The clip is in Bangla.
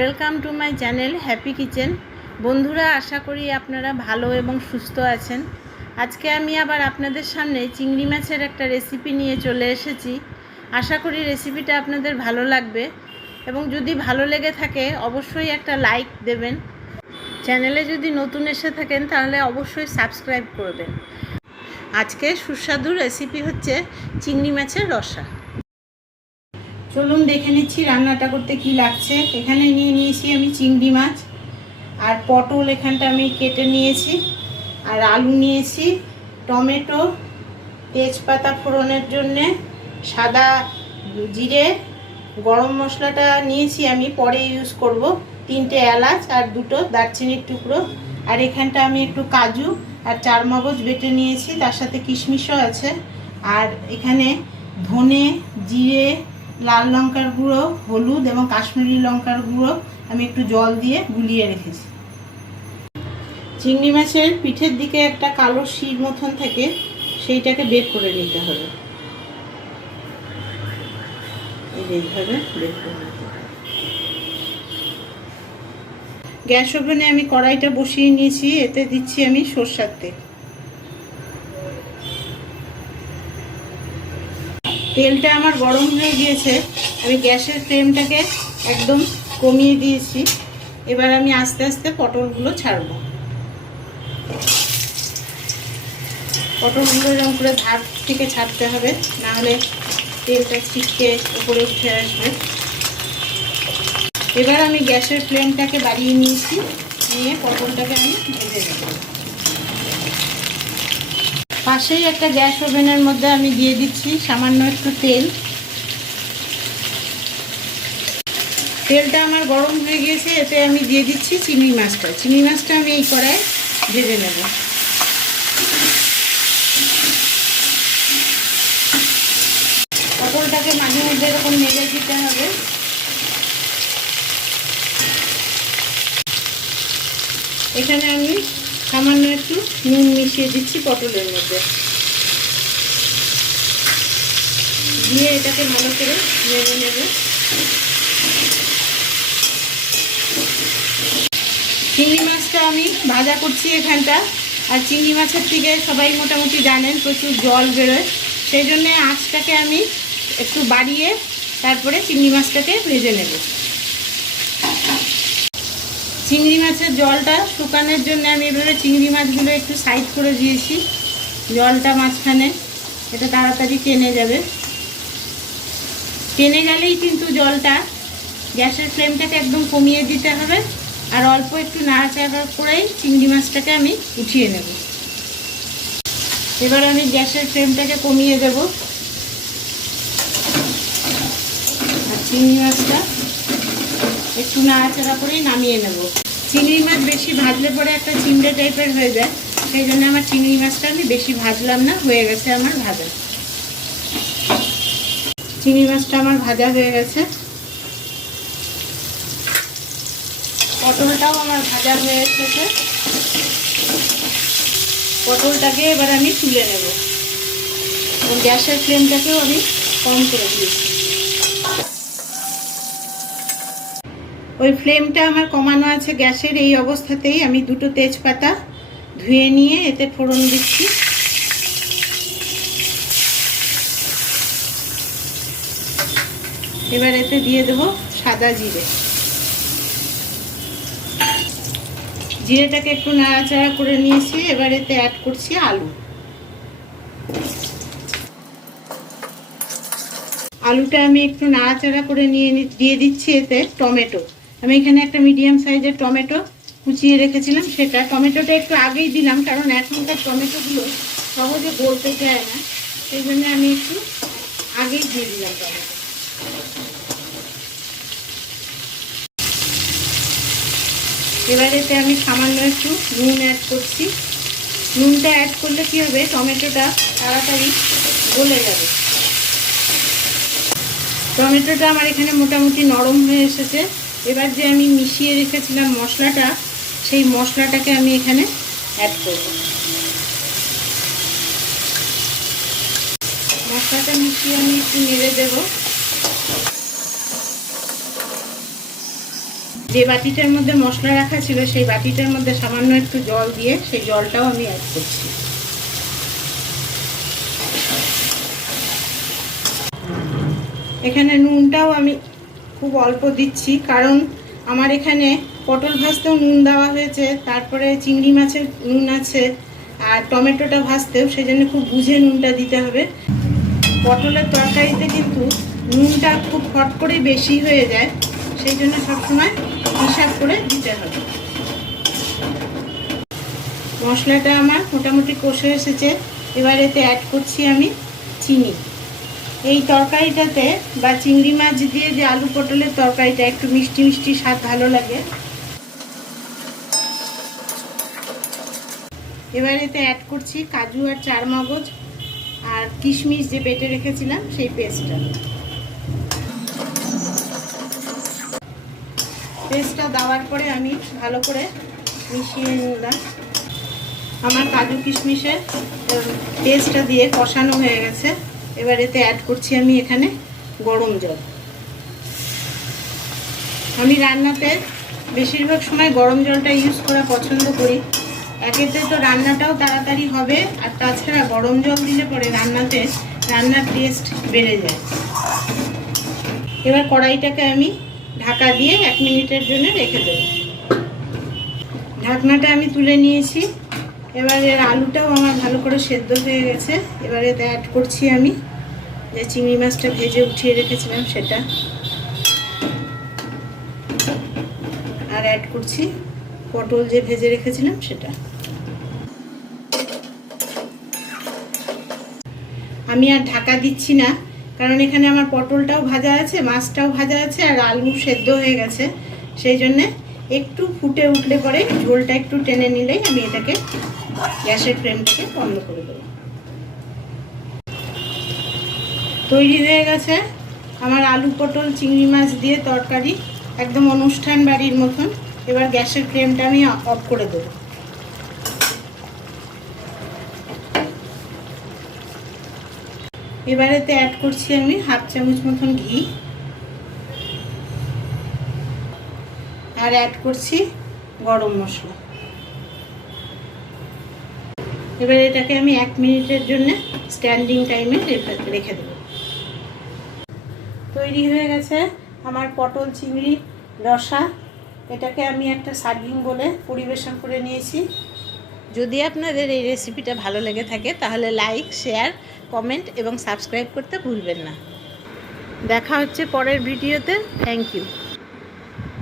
Welcome to my channel happy kitchen. বন্ধুরা, আশা করি আপনারা ভালো এবং সুস্থ আছেন। আজকে আমি আবার আপনাদের সামনে চিংড়ি মাছের একটা রেসিপি নিয়ে চলে এসেছি। আশা করি রেসিপিটা আপনাদের ভালো লাগবে এবং যদি ভালো লেগে থাকে অবশ্যই একটা লাইক দেবেন। চ্যানেলে যদি নতুন এসে থাকেন তাহলে অবশ্যই সাবস্ক্রাইব করবেন। আজকে সুস্বাদু রেসিপি হচ্ছে চিংড়ি মাছের রসা। চলুন দেখে নিচ্ছি রান্নাটা করতে কি লাগছে। এখানে নিয়ে নিয়েছি আমি চিংড়ি মাছ, আর পটল এখানটা আমি কেটে নিয়েছি, আর আলু নিয়েছি, টমেটো, তেজপাতা ফোড়নের জন্যে, সাদা জিরে, গরম মশলাটা নিয়েছি আমি পরে ইউজ করব, 3টে এলাচ আর 2টো দারচিনির টুকরো, আর এখানটা আমি একটু কাজু আর চারমগজ বেটে নিয়েছি, তার সাথে কিশমিশও আছে, আর এখানে ধনে, জিরে, লাল লঙ্কার গুঁড়ো, হলুদ এবং কাশ্মীরি লঙ্কার গুঁড়ো আমি একটু জল দিয়ে গুলিয়ে রেখেছি। চিংড়ি মাছের পিঠের দিকে একটা কালো শির মতন থাকে, সেইটাকে বের করে নিতে হবে। এইভাবে বের করে নিতে হবে। গ্যাস ওভেনে আমি কড়াইটা বসিয়ে নিয়েছি, এতে দিচ্ছি আমি সরষের তেল। তেলটা আমার গরম হয়ে গিয়েছে, আমি গ্যাসের ফ্লেমটাকে একদম কমিয়ে দিয়েছি। এবার আমি আস্তে আস্তে পটলগুলো ছাড়বো। পটলগুলো এরকম করে ধার থেকে ছাড়তে হবে, নাহলে তেলটা ছিটকে উপরে উঠে আসবে। এবার আমি গ্যাসের ফ্লেমটাকে বাড়িয়ে নিয়েছি, নিয়ে পটলটাকে আমি ভেজে নেব। পাশেই একটা গ্যাস ওভেনের মধ্যে আমি দিয়ে দিচ্ছি সামান্য একটু তেল। তেলটা আমার গরম হয়ে গিয়েছে, এতে আমি দিয়ে দিচ্ছি চিংড়ি মাছটা। চিংড়ি মাছটা আমি এই কড়ায় ভেজে নেব। পটলটাকে মাঝে মধ্যে এরকম নেড়ে দিতে হবে। এখানে আমি সামান্য একটু নুন মিশিয়ে দিচ্ছি পটলের মধ্যে, দিয়ে এটাকে ভালো করে নেড়ে নেব। চিংড়ি মাছটা আমি ভাজা করছি এখানটা, আর চিংড়ি মাছের থেকে সবাই মোটামুটি জানেন প্রচুর জল বেরোয়, সেই জন্যে আঁচটাকে আমি একটু বাড়িয়ে তারপরে চিংড়ি মাছটাকে ভেজে নেব। চিংড়ি মাছের জলটা শুকানোর জন্য আমি এভাবে চিংড়ি মাছগুলো একটু সাইড করে দিয়েছি, জলটা মাঝখানে এটা তাড়াতাড়ি টেনে যাবে। টেনে গেলেই কিন্তু জলটা গ্যাসের ফ্লেমটাকে একদম কমিয়ে দিতে হবে, আর অল্প একটু নাড়াচাড়া করেই চিংড়ি মাছটাকে আমি উঠিয়ে নেব। এবার আমি গ্যাসের ফ্লেমটাকে কমিয়ে দেব, আর চিংড়ি মাছটা একটু নাড়াচাড়া করেই নামিয়ে নেব। চিংড়ি মাছ বেশি ভাজলে পরে একটা চিমড়ে টাইপের হয়ে যায়, সেই জন্য আমার চিংড়ি মাছটা আমি বেশি ভাজলাম না, হয়ে গেছে আমার ভাজা। চিংড়ি মাছটা আমার ভাজা হয়ে গেছে, পটলটাও আমার ভাজা হয়ে এসেছে। পটলটাকে এবার আমি তুলে নেব, এবং গ্যাসের ফ্লেমটাকেও আমি কম করে দিয়েছি। ওই ফ্লেমটা আমার কমানো আছে গ্যাসের, এই অবস্থাতেই আমি 2টো তেজপাতা ধুয়ে নিয়ে এতে ফোড়ন দিচ্ছি। এবার এতে দিয়ে দেব সাদা জিরে। জিরেটাকে একটু নাড়াচাড়া করে নিয়েছি, এবার এতে অ্যাড করছি আলু। আলুটা আমি একটু নাড়াচাড়া করে দিয়ে দিচ্ছি এতে টমেটো। আমি এখানে একটা মিডিয়াম সাইজের টমেটো কুচিয়ে রেখেছিলাম, সেটা টমেটোটা একটু আগেই দিলাম, কারণ এখনকার টমেটোগুলো সহজে গলতে যায় না, সেই জন্য আমি একটু আগেই দিয়ে দিলাম টমেটো। এবার এতে আমি সামান্য একটু নুন অ্যাড করছি। নুনটা অ্যাড করলে কি হবে, টমেটোটা তাড়াতাড়ি গলে যাবে। টমেটোটা আমার এখানে মোটামুটি নরম হয়ে এসেছে। এবার যে আমি মিশিয়ে রেখেছিলাম মশলাটা, সেই মশলাটাকে আমি এখানে অ্যাড করব। মশলাটা মিশিয়ে আমি একটু নেড়ে দেব। যে বাটিটার মধ্যে মশলা রাখা ছিল সেই বাটিটার মধ্যে সামান্য একটু জল দিয়ে সেই জলটাও আমি অ্যাড করছি। এখানে নুনটাও আমি খুব অল্প দিচ্ছি, কারণ আমার এখানে পটল ভাজতেও নুন দেওয়া হয়েছে, তারপরে চিংড়ি মাছের নুন আছে, আর টমেটোটা ভাজতেও, সেই জন্য খুব বুঝে নুনটা দিতে হবে। পটলের তরকারিতে কিন্তু নুনটা খুব হট করে বেশি হয়ে যায়, সেই জন্য সবসময় হিসাব করে দিতে হবে। মশলাটা আমার মোটামুটি কষে এসেছে। এবার এতে অ্যাড করছি আমি চিনি। এই তরকারিটাতে বা চিংড়ি মাছ দিয়ে যে আলু পটলের তরকারিটা একটু মিষ্টি মিষ্টি স্বাদ ভালো লাগে। এবার এতে অ্যাড করছি কাজু আর চারমগজ আর কিশমিশ যে বেটে রেখেছিলাম সেই পেস্টটা। পেস্টটা দেওয়ার পরে আমি ভালো করে মিশিয়ে নিলাম। আমার কাজু কিশমিশের পেস্টটা দিয়ে কষানো হয়ে গেছে। এবার এতে অ্যাড করছি আমি এখানে গরম জল। আমি রান্নাতে বেশিরভাগ সময় গরম জলটা ইউজ করা পছন্দ করি। একেতে তো রান্নাটাও তাড়াতাড়ি হবে, আর তাছাড়া গরম জল দিলে পরে রান্নার টেস্ট বেড়ে যায়। এবার কড়াইটাকে আমি ঢাকা দিয়ে 1 মিনিটের জন্য রেখে দেব। ঢাকনাটা আমি তুলে নিয়েছি। এবার এর আলুটাও আমার ভালো করে সেদ্ধ হয়ে গেছে। এবার এতে অ্যাড করছি আমি যে চিংড়ি মাছটা ভেজে উঠিয়ে রেখেছিলাম সেটা, আর অ্যাড করছি পটল যে ভেজে রেখেছিলাম সেটা। আমি আর ঢাকা দিচ্ছি না, কারণ এখানে আমার পটলটাও ভাজা আছে, মাছটাও ভাজা আছে, আর আলু সেদ্ধ হয়ে গেছে। সেই জন্যে একটু ফুটে উঠলে পরে ঝোলটা একটু টেনে নিলেই আমি এটাকে গ্যাসের ফ্লেমটাকে বন্ধ করে দেবো। তৈরি হয়ে গেছে আমার আলু পটল চিংড়ি মাছ দিয়ে তরকারি, একদম অনুষ্ঠান বাড়ির মতন। এবার গ্যাসের ফ্লেমটা আমি অফ করে দেবো। এবার এতে অ্যাড করছি আমি 1/2 চামচ মতন ঘি, আর অ্যাড করছি গরম মশলা। এবার এটাকে আমি 1 মিনিটের জন্য স্ট্যান্ডিং টাইমে রেখে দেব। তৈরি হয়ে গেছে আমার পটল চিংড়ি রসা। এটাকে আমি একটা সার্ভিং বলে পরিবেশন করে নিয়েছি। যদি আপনাদের এই রেসিপিটা ভালো লেগে থাকে তাহলে লাইক, শেয়ার, কমেন্ট এবং সাবস্ক্রাইব করতে ভুলবেন না। দেখা হচ্ছে পরের ভিডিওতে। Thank you.